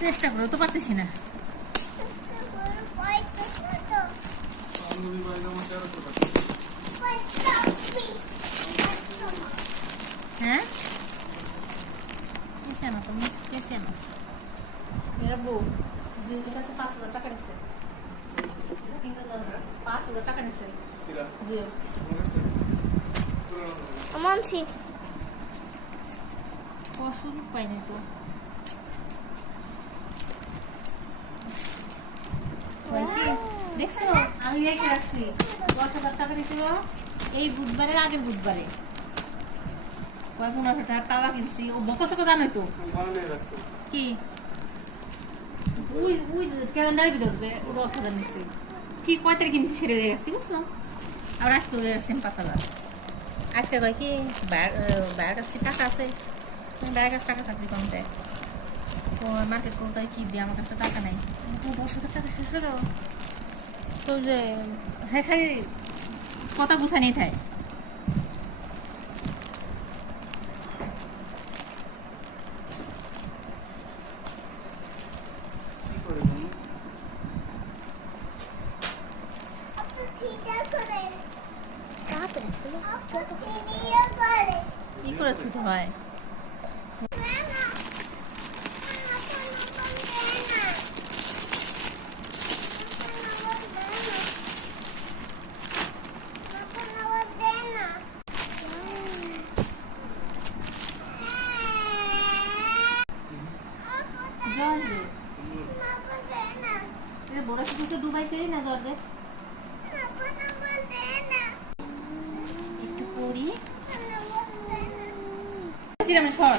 চেষ্টা করো তো পারতেছি না। হ্যাঁ कैसे आना तुम कैसे आना मेरा बो जिनके पास 5,000 টাকা নিছে 5,000 টাকা নিছে জি আমনছি অসুবিধা পাই না তো দেখছো আমি এই আসছি 10,000 টাকা নিছিল এই বুধবারের আগের বুধবারে কয় 1500 টাকা তাওয়া কিনছি ও বকসকে জানোই তো কি উই উই ক্যালেন্ডার ভিতরে ও 10,000 নিছে কি কয় তারিখ কিনছি সেরে গেছি বুঝছো আর আজকে সেম 5,000 আজকে কয় কি বাইরের কাছে টাকা আছে তুমি বাইরের কাছে টাকা থাকলে কম দেয় তো মার্কেট করতে কি দিয়ে আমার কাছে টাকা নাই 10,000 টাকা শেষ হয়ে গেল তো যে হ্যাঁ খাই কথা গুছা নেই থাকে কি করে খেতে হয় বড় কিছু ডুবাইছে না জ্বর দে একটু পড়ি সর